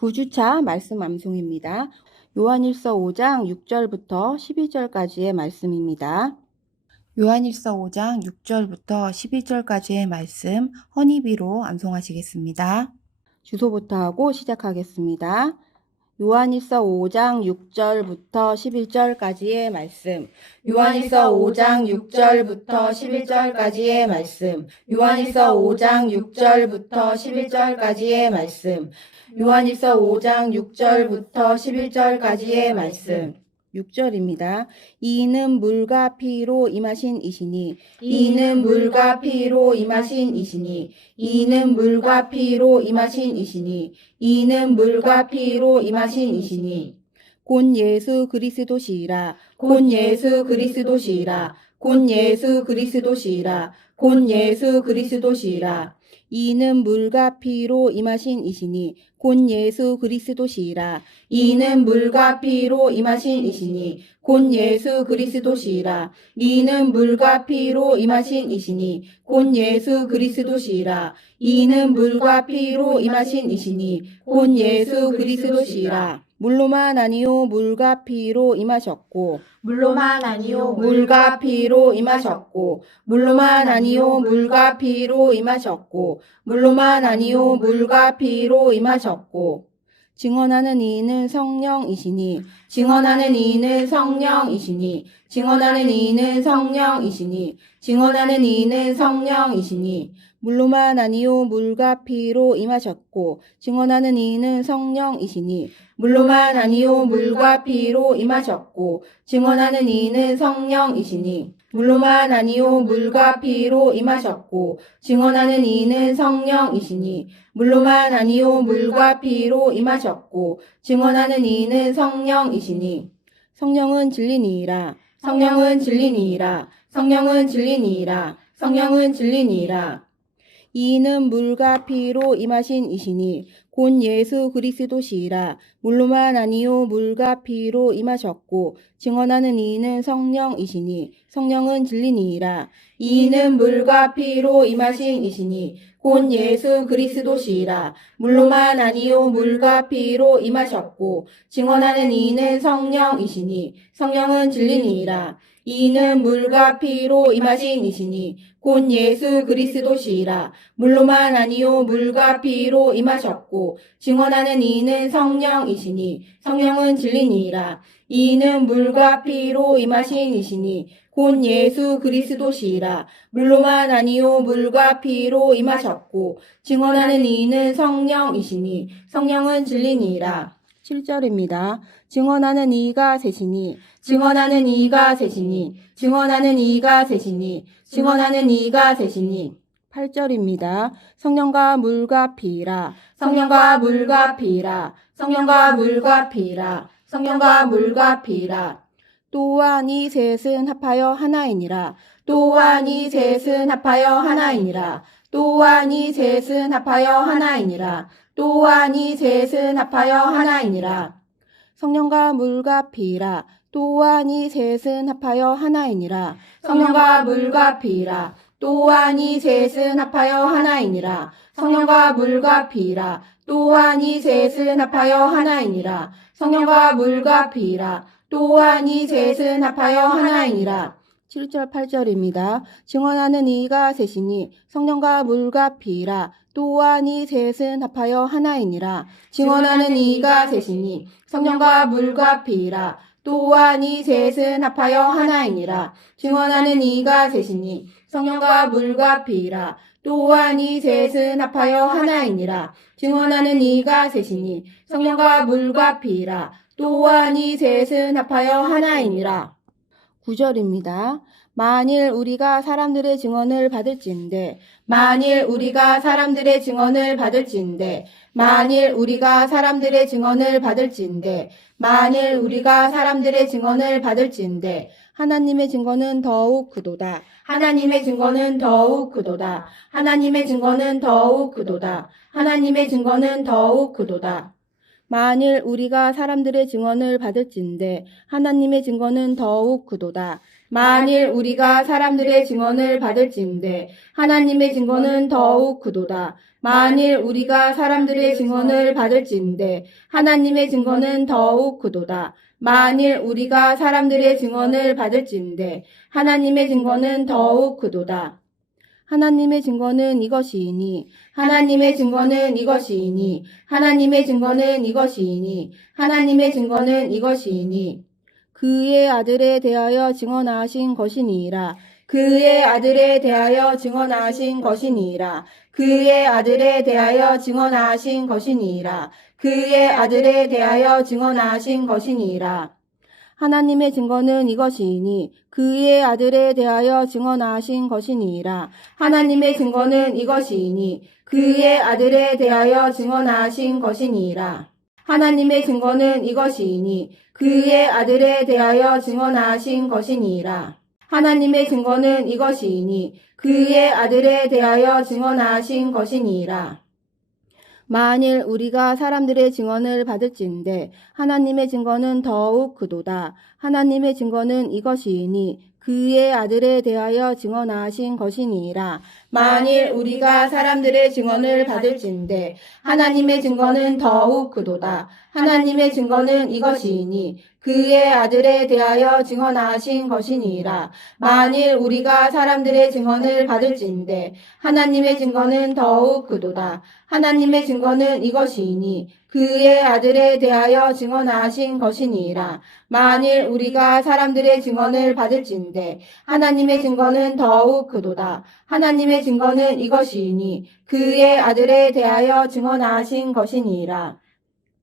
9주차 말씀 암송입니다. 요한일서 5장 6절부터 12절까지의 말씀입니다. 요한일서 5장 6절부터 12절까지의 말씀 헌입이로 암송하시겠습니다. 주소부터 하고 시작하겠습니다. 요한일서 5장 6절부터 11절까지의 말씀. 요한일서 5장 6절부터 11절까지의 말씀. 요한일서 5장 6절부터 11절까지의 말씀. 요한일서 5장 6절부터 11절까지의 말씀. 6절입니다. 이는 물과 피로 임하신 이시니 이는 물과 피로 임하신 이시니 이는 물과 피로 임하신 이시니 이는 물과 피로 임하신 이시니 곧 예수 그리스도시라 곧 예수 그리스도시라 곧 예수 그리스도시라 곧 예수 그리스도시라 이는 물과 피로 임하신 이시니 곧 예수 그리스도시라 이는 물과 피로 임하신 이시니 곧 예수 그리스도시라 이는 물과 피로 임하신 이시니 곧 예수 그리스도시라 이는 물과 피로 임하신 이시니 곧 예수 그리스도시라 물로만 아니요 물과 피로 임하셨고 물로만 아니요 물과 피로 임하셨고 물로만 아니요 물과 피로 임하셨고 물로만 아니요 물과 피로 임하셨고 증언하는 이는 성령이시니 증언하는 이는 성령이시니 증언하는 이는 성령이시니 증언하는 이는 성령이시니 물로만 아니요 물과 피로 임하셨고 증언하는 이는 성령이시니 물로만 아니요 물과 피로 임하셨고 증언하는 이는 성령이시니 물로만 아니요 물과 피로 임하셨고 증언하는 이는 성령이시니 물로만 아니요 물과 피로 임하셨고 증언하는 이는 성령이시니 성령은 진리니이다 성령은 진리니이다 성령은 진리니이다 성령은 진리니이다 이는 물과 피로 임하신 이시니 곧 예수 그리스도시라 물로만 아니요 물과 피로 임하셨고 증언하는 이는 성령이시니 성령은 진리니이다 이는 물과 피로 임하신 이시니 곧 예수 그리스도시라 물로만 아니요 물과 피로 임하셨고 증언하는 이는 성령이시니 성령은 진리니이다 이는 물과 피로 임하신 이시니 곧 예수 그리스도시라 물로만 아니요 물과 피로 임하셨고 증언하는 이는 성령이시니 성령은 진리니이다 이는 물과 피로 임하신 이시니 곧 예수 그리스도시라 물로만 아니요 물과 피로 임하셨고 증언하는 이는 성령이시니 성령은 진리니이다 7절입니다. 증언하는 이가 셋이니 증언하는 이가 셋이니 증언하는 이가 셋이니 증언하는 이가 셋이니 8절입니다. 성령과 물과 피라 성령과 물과 피라 성령과 물과 피라 성령과 물과 피라 또한 이 셋은 합하여 하나이니라 또한 이 셋은 합하여 하나이니라 또한 이 셋은 합하여 하나이니라 또한 이 셋은 합하여 하나이니라 성령과 물과 피라 또한 이 셋은 합하여 하나이니라 성령과 물과 피라 또한 이 셋은 합하여 하나이니라 성령과 물과 피라 또한 이 셋은 합하여 하나이니라 성령과 물과 피라 또한 이 셋은 합하여 하나이니라 7절 8절입니다. 증언하는 이가 셋이니 성령과 물과 피라 또한 이 셋은 합하여 하나이니라 증언하는 이가 셋이니 성령과 물과 피라 또한 이 셋은 합하여 하나이니라 증언하는 이가 셋이니 성령과 물과 피라 또한 이 셋은 합하여 하나이니라 증언하는 이가 셋이니 성령과 물과 피라 또한 이 셋은 합하여 하나이니라 9절입니다. 만일 우리가 사람들의 증언을 받을진대 만일 우리가 사람들의 증언을 받을진대 만일 우리가 사람들의 증언을 받을진대 만일 우리가 사람들의 증언을 받을진대 하나님의 증거는 더욱 그도다 하나님의 증거는 더욱 그도다 하나님의 증거는 더욱 그도다 하나님의 증거는 더욱 그도다 만일 우리가 사람들의 증언을 받을진대 하나님의 증거는 더욱 그도다 만일 우리가 사람들의 증언을 받을진대 하나님의 증거는 더욱 그도다. 만일 우리가 사람들의 증언을 받을진대 하나님의 증거는 더욱 그도다. 만일 우리가 사람들의 증언을 받을진대 하나님의 증거는 더욱 그도다. 하나님의 증거는 이것이니 하나님의 증거는 이것이니 하나님의 증거는 이것이니 하나님의 증거는 이것이니 그의 아들에 대하여 증언하신 것이니라. 그의 아들에 대하여 증언하신 것이니라. 그의 아들에 대하여 증언하신 것이니라. 그의 아들에 대하여 증언하신 것이니라. 하나님의 증거는 이것이니 그의 아들에 대하여 증언하신 것이니라. 하나님의 증거는 이것이니 그의 아들에 대하여 증언하신 것이니라. 하나님의 증거는 이것이니 그의 아들에 대하여 증언하신 것이니라. 하나님의 증거는 이것이니 그의 아들에 대하여 증언하신 것이니라. 만일 우리가 사람들의 증언을 받을진대 하나님의 증거는 더욱 그도다. 하나님의 증거는 이것이니 그의 아들에 대하여 증언하신 것이니라. 만일 우리가 사람들의 증언을 받을진대 하나님의 증거는 더욱 그도다. 하나님의 증거는 이것이니 그의 아들에 대하여 증언하신 것이니라. 만일 우리가 사람들의 증언을 받을진대 하나님의 증거는 더욱 그도다. 하나님의 증거는 이것이니 그의 아들에 대하여 증언하신 것이니라. 만일 우리가 사람들의 증언을 받을진대 하나님의 증거는 더욱 그도다. 하나님의 증거는 이것이니 그의 아들에 대하여 증언하신 것이니라.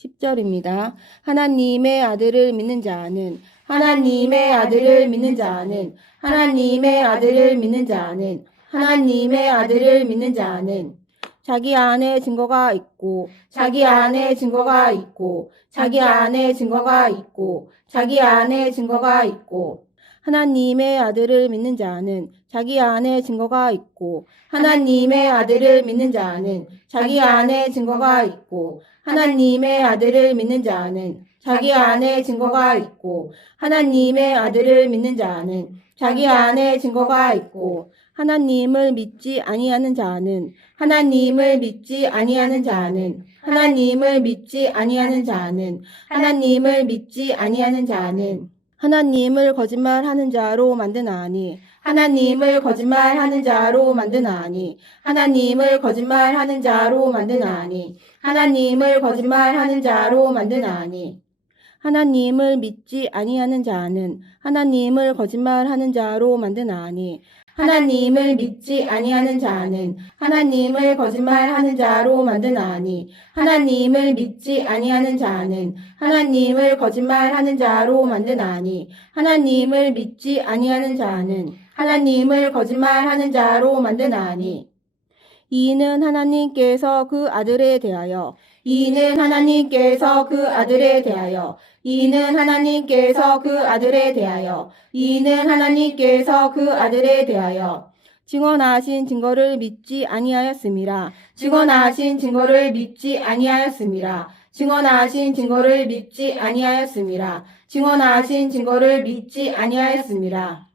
10절입니다. 하나님의 아들을 믿는 자는 하나님의 아들을 믿는 자는 하나님의 아들을 믿는 자는 하나님의 아들을 믿는 자는 자기 안에 증거가 있고 자기 안에 증거가 있고 자기 안에 증거가 있고 자기 안에 증거가 있고 하나님의 아들을 믿는 자는 자기 안에 증거가 있고 하나님의 아들을 믿는 자는 자기 안에 증거가 있고 하나님의 아들을 믿는 자는 자기 안에 증거가 있고 하나님의 아들을 믿는 자는 자기 안에 증거가 있고 하나님을 믿지 아니하는 자는 하나님을 믿지 아니하는 자는 하나님을 믿지 아니하는 자는 하나님을 믿지 아니하는 자는 하나님을 거짓말하는 자로 만드나니 하나님을 거짓말하는 자로 만드나니 하나님을 거짓말하는 자로 만드나니 하나님을 거짓말하는 자로 만드나니 하나님을 믿지 아니하는 자는 하나님을 거짓말하는 자로 만드나니 하나님을 믿지 아니하는 자는 하나님을 거짓말하는 자로 만드나니 하나님을 믿지 아니하는 자는 하나님을 거짓말하는 자로 만드나니 하나님을 믿지 아니하는 자는 하나님을 거짓말하는 자로 만드나니 이는 하나님께서 그 아들에 대하여 이는 하나님께서 그 아들에 대하여 이는 하나님께서 그 아들에 대하여 이는 하나님께서 그 아들에 대하여 증언하신 증거를 믿지 아니하였음이라 증언하신 증거를 믿지 아니하였음이라 증언하신 증거를 믿지 아니하였음이라 증언하신 증거를 믿지 아니하였음이라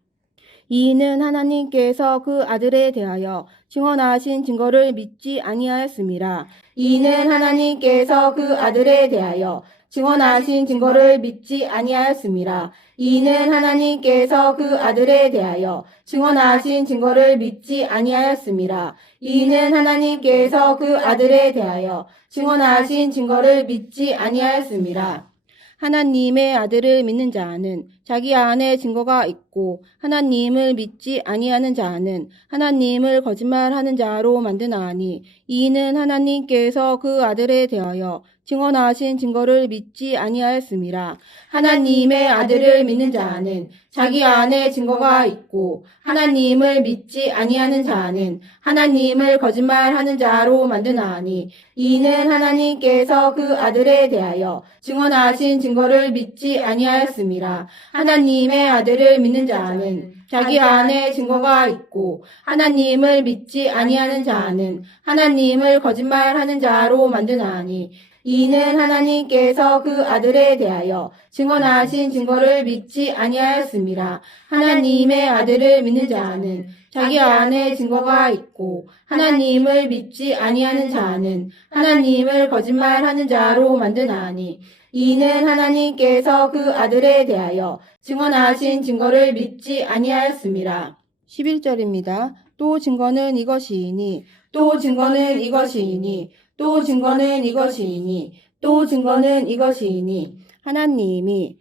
이는 하나님께서 그 아들에 대하여 증언하신 증거를 믿지 아니하였음이라 이는 하나님께서 그 아들에 대하여 증언하신 증거를 믿지 아니하였음이라 이는 하나님께서 그 아들에 대하여 증언하신 증거를 믿지 아니하였음이라 이는 하나님께서 그 아들에 대하여 증언하신 증거를 믿지 아니하였음이라 하나님의 아들을 믿는 자는 자기 안에 증거가 있고 하나님을 믿지 아니하는 자는 하나님을 거짓말하는 자로 만드나니 이는 하나님께서 그 아들에 대하여 증언하신 증거를 믿지 아니하였음이라 하나님의 아들을 믿는 자는 자기 안에 증거가 있고 하나님을 믿지 아니하는 자는 하나님을 거짓말하는 자로 만드나니 이는 하나님께서 그 아들에 대하여 증언하신 증거를 믿지 아니하였음이라 하나님의 아들을 믿는 자는 자기 안에 증거가 있고 하나님을 믿지 아니하는 자는 하나님을 거짓말하는 자로 만드나니 이는 하나님께서 그 아들에 대하여 증언하신 증거를 믿지 아니하였습니다. 하나님의 아들을 믿는 자는 자기 안에 증거가 있고 하나님을 믿지 아니하는 자는 하나님을 거짓말하는 자로 만드나니 이는 하나님께서 그 아들에 대하여 증언하신 증거를 믿지 아니하였습니다. 11절입니다. 또 증거는 이것이니 또 증거는 이것이니 또 증거는 이것이니 또 증거는 이것이니 하나님이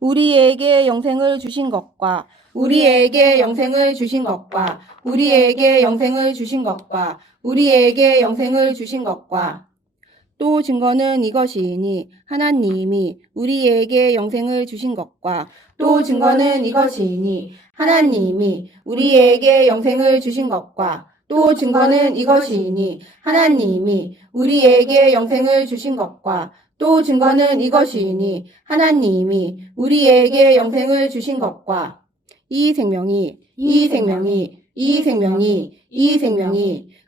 우리에게 영생을 주신 것과 우리에게 영생을 주신 것과 우리에게 영생을 주신 것과 우리에게 영생을 주신 것과 또 증거는 이것이니 하나님이 우리에게 영생을 주신 것과 또 증거는 이것이니 하나님이 우리에게 영생을 주신 것과 또 증거는 이것이니 하나님이 우리에게 영생을 주신 것과 또 증거는 이것이니 하나님이 우리에게 영생을 주신 것과 이 생명이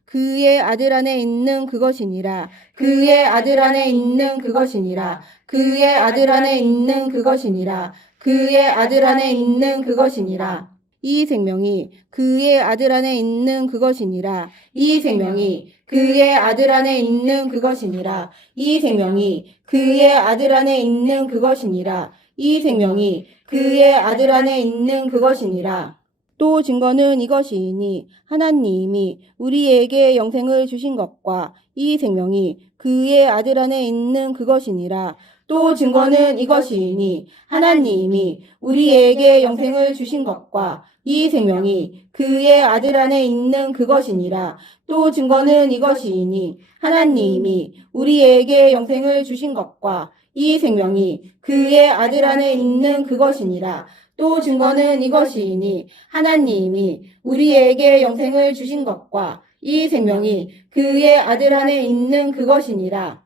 그의 아들 안에 있는 그것이니라 그의 아들 안에 있는 그것이니라 그의 아들 안에 있는 그것이니라 그의 아들 안에 있는 그것이니라 이 생명이 그의 아들 안에 있는 그것이니라 이 생명이 그의 아들 안에 있는 그것이니라 이 생명이 그의 아들 안에 있는 그것이니라 이 생명이 그의 아들 안에 있는 그것이니라 또 증거는 이것이니 하나님이 우리에게 영생을 주신 것과 이 생명이 그의 아들 안에 있는 그것이니라 또 증거는 이것이니 하나님이 우리에게 영생을 주신 것과 이 생명이 그의 아들 안에 있는 그것이니라 또 증거는 이것이니 하나님이 우리에게 영생을 주신 것과 이 생명이 그의 아들 안에 있는 그것이니라 또 증거는 이것이니 하나님이 우리에게 영생을 주신 것과 이 생명이 그의 아들 안에 있는 그것이니라.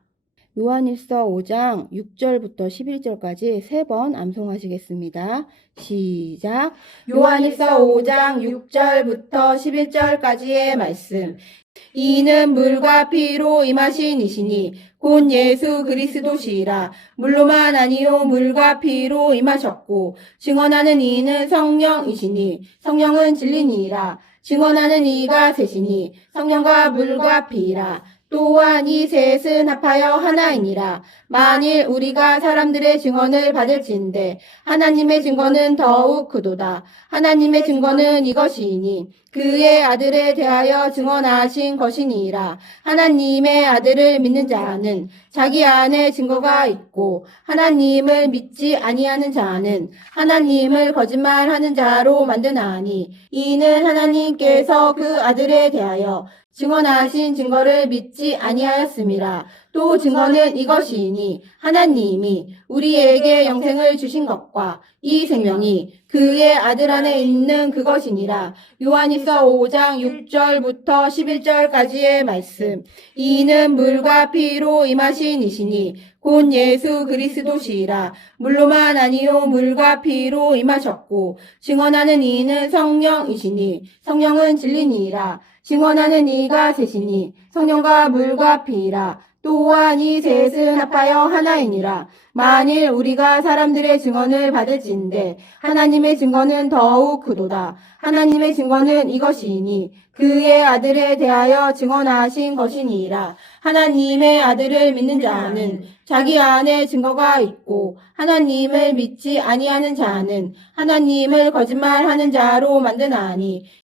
요한일서 5장 6절부터 11절까지 3번 암송하시겠습니다. 시작. 요한일서 5장 6절부터 11절까지의 말씀. 이는 물과 피로 임하신 이시니 곧 예수 그리스도시라. 물로만 아니요 물과 피로 임하셨고 증언하는 이는 성령이시니 성령은 진리니라. 증언하는 이가 셋이니 성령과 물과 피라. 또한 이 셋은 합하여 하나이니라. 만일 우리가 사람들의 증언을 받을진대 하나님의 증거는 더욱 크도다. 하나님의 증거는 이것이니 그의 아들에 대하여 증언하신 것이니라. 하나님의 아들을 믿는 자는 자기 안에 증거가 있고 하나님을 믿지 아니하는 자는 하나님을 거짓말하는 자로 만드나니 이는 하나님께서 그 아들에 대하여 증언하신 증거를 믿지 아니하였음이라. 또 증거는 이것이니 하나님이 우리에게 영생을 주신 것과 이 생명이 그의 아들 안에 있는 그것이니라. 요한일서 5장 6절부터 11절까지의 말씀. 이는 물과 피로 임하신 이시니 곧 예수 그리스도시라. 물로만 아니요 물과 피로 임하셨고 증언하는 이는 성령이시니 성령은 진리니라. 증언하는 이가 셋이니 성령과 물과 피라. 또한 이 셋은 합하여 하나이니라. 만일 우리가 사람들의 증언을 받을진대 하나님의 증거는 더욱 크도다. 하나님의 증거는 이것이니 그의 아들에 대하여 증언하신 것이니라. 하나님의 아들을 믿는 자는 자기 안에 증거가 있고 하나님을 믿지 아니하는 자는 하나님을 거짓말하는 자로 만드나니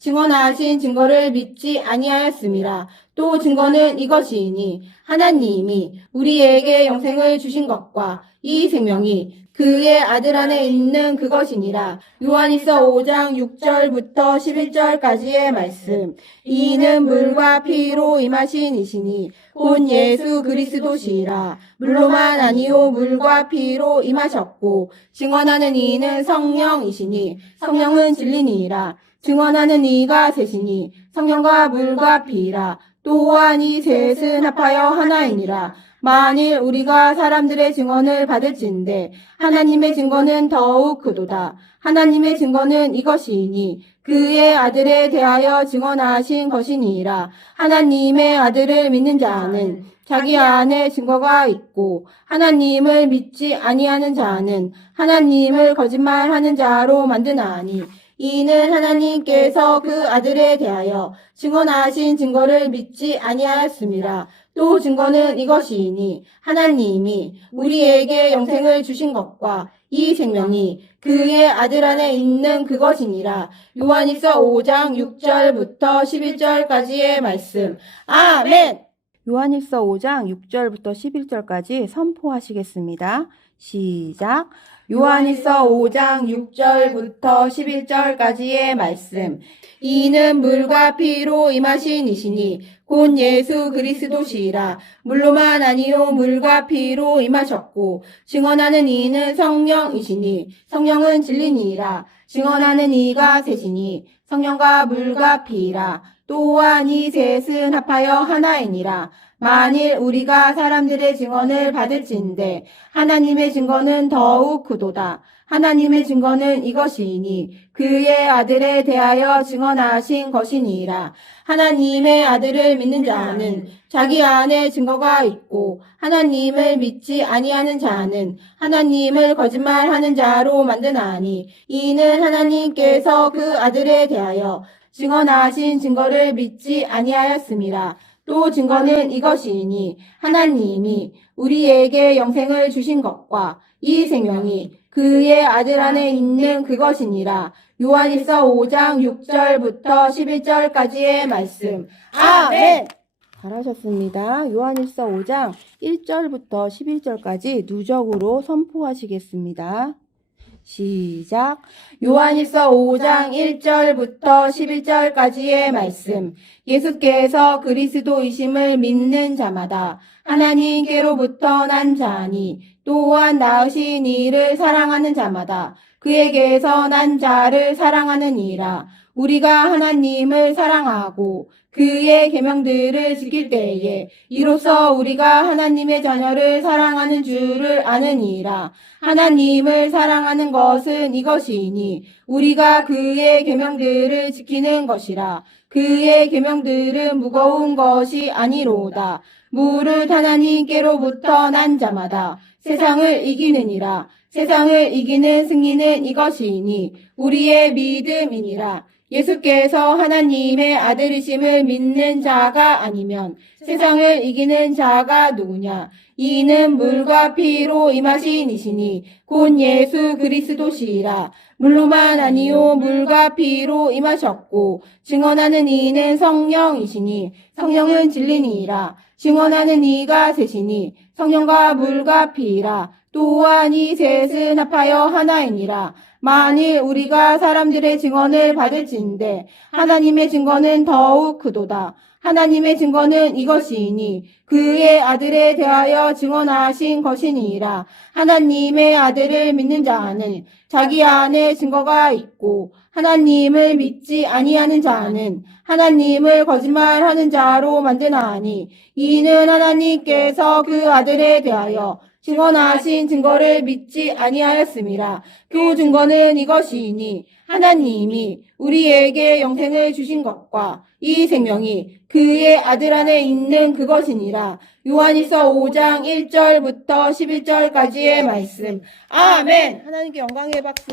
증언하신 증거를 믿지 아니하였음이라. 또 증거는 이것이니 하나님이 우리에게 영생을 주신 것과 이 생명이 그의 아들 안에 있는 그것이니라. 요한일서 5장 6절부터 11절까지의 말씀. 이는 물과 피로 임하신 이시니 곧 예수 그리스도시라. 물로만 아니요 물과 피로 임하셨고 증언하는 이는 성령이시니 성령은 진리니라. 증언하는 이가 셋이니 성령과 물과 피라. 또한 이 셋은 합하여 하나이니라. 만일 우리가 사람들의 증언을 받을진대 하나님의 증거는 더욱 크도다. 하나님의 증거는 이것이니 그의 아들에 대하여 증언하신 것이니라. 하나님의 아들을 믿는 자는 자기 안에 증거가 있고 하나님을 믿지 아니하는 자는 하나님을 거짓말하는 자로 만드나니 이는 하나님께서 그 아들에 대하여 증언하신 증거를 믿지 아니하였습니다. 또 증거는 이것이니 하나님이 우리에게 영생을 주신 것과 이 생명이 그의 아들 안에 있는 그것이니라. 요한일서 5장 6절부터 11절까지의 말씀. 아멘. 요한일서 5장 6절부터 11절까지 선포하시겠습니다. 시작. 요한일서 5장 6절부터 11절까지의 말씀. 이는 물과 피로 임하신 이시니 곧 예수 그리스도시라. 물로만 아니요 물과 피로 임하셨고 증언하는 이는 성령이시니 성령은 진리니라. 증언하는 이가 셋이니 성령과 물과 피라. 또한 이 셋은 합하여 하나이니라. 만일 우리가 사람들의 증언을 받을진대 하나님의 증거는 더욱 크도다. 하나님의 증거는 이것이니 그의 아들에 대하여 증언하신 것이니라. 하나님의 아들을 믿는 자는 자기 안에 증거가 있고 하나님을 믿지 아니하는 자는 하나님을 거짓말하는 자로 만드나니 이는 하나님께서 그 아들에 대하여 증언하신 증거를 믿지 아니하였습니다. 또 증거는 이것이니 하나님이 우리에게 영생을 주신 것과 이 생명이 그의 아들 안에 있는 그것이니라. 요한일서 5장 6절부터 11절까지의 말씀. 아멘. 잘하셨습니다. 요한일서 5장 1절부터 11절까지 누적으로 선포하시겠습니다. 시작. 요한일서 5장 1절부터 11절까지의 말씀. 예수께서 그리스도이심을 믿는 자마다 하나님께로부터 난 자니 또한 낳으신 이를 사랑하는 자마다 그에게서 난 자를 사랑하느니라. 우리가 하나님을 사랑하고 그의 계명들을 지킬 때에 이로써 우리가 하나님의 자녀를 사랑하는 줄을 아느니라. 하나님을 사랑하는 것은 이것이니 우리가 그의 계명들을 지키는 것이라. 그의 계명들은 무거운 것이 아니로다. 무릇 하나님께로부터 난 자마다 세상을 이기느니라. 세상을 이기는 승리는 이것이니 우리의 믿음이니라. 예수께서 하나님의 아들이심을 믿는 자가 아니면 세상을 이기는 자가 누구냐? 이는 물과 피로 임하신 이시니 곧 예수 그리스도시라. 물로만 아니요 물과 피로 임하셨고 증언하는 이는 성령이시니 성령은 진리니라. 증언하는 이가 셋이니 성령과 물과 피라. 또한 이 셋은 합하여 하나이니라. 만일 우리가 사람들의 증언을 받을진대 하나님의 증거는 더욱 크도다. 하나님의 증거는 이것이니 그의 아들에 대하여 증언하신 것이니라. 하나님의 아들을 믿는 자는 자기 안에 증거가 있고 하나님을 믿지 아니하는 자는 하나님을 거짓말하는 자로 만드나니 이는 하나님께서 그 아들에 대하여 증언하신 증거를 믿지 아니하였습니다. 그 증거는 이것이니 하나님이 우리에게 영생을 주신 것과 이 생명이 그의 아들 안에 있는 그것이니라. 요한일서 5장 1절부터 11절까지의 말씀. 아멘. 하나님께 영광의 박수.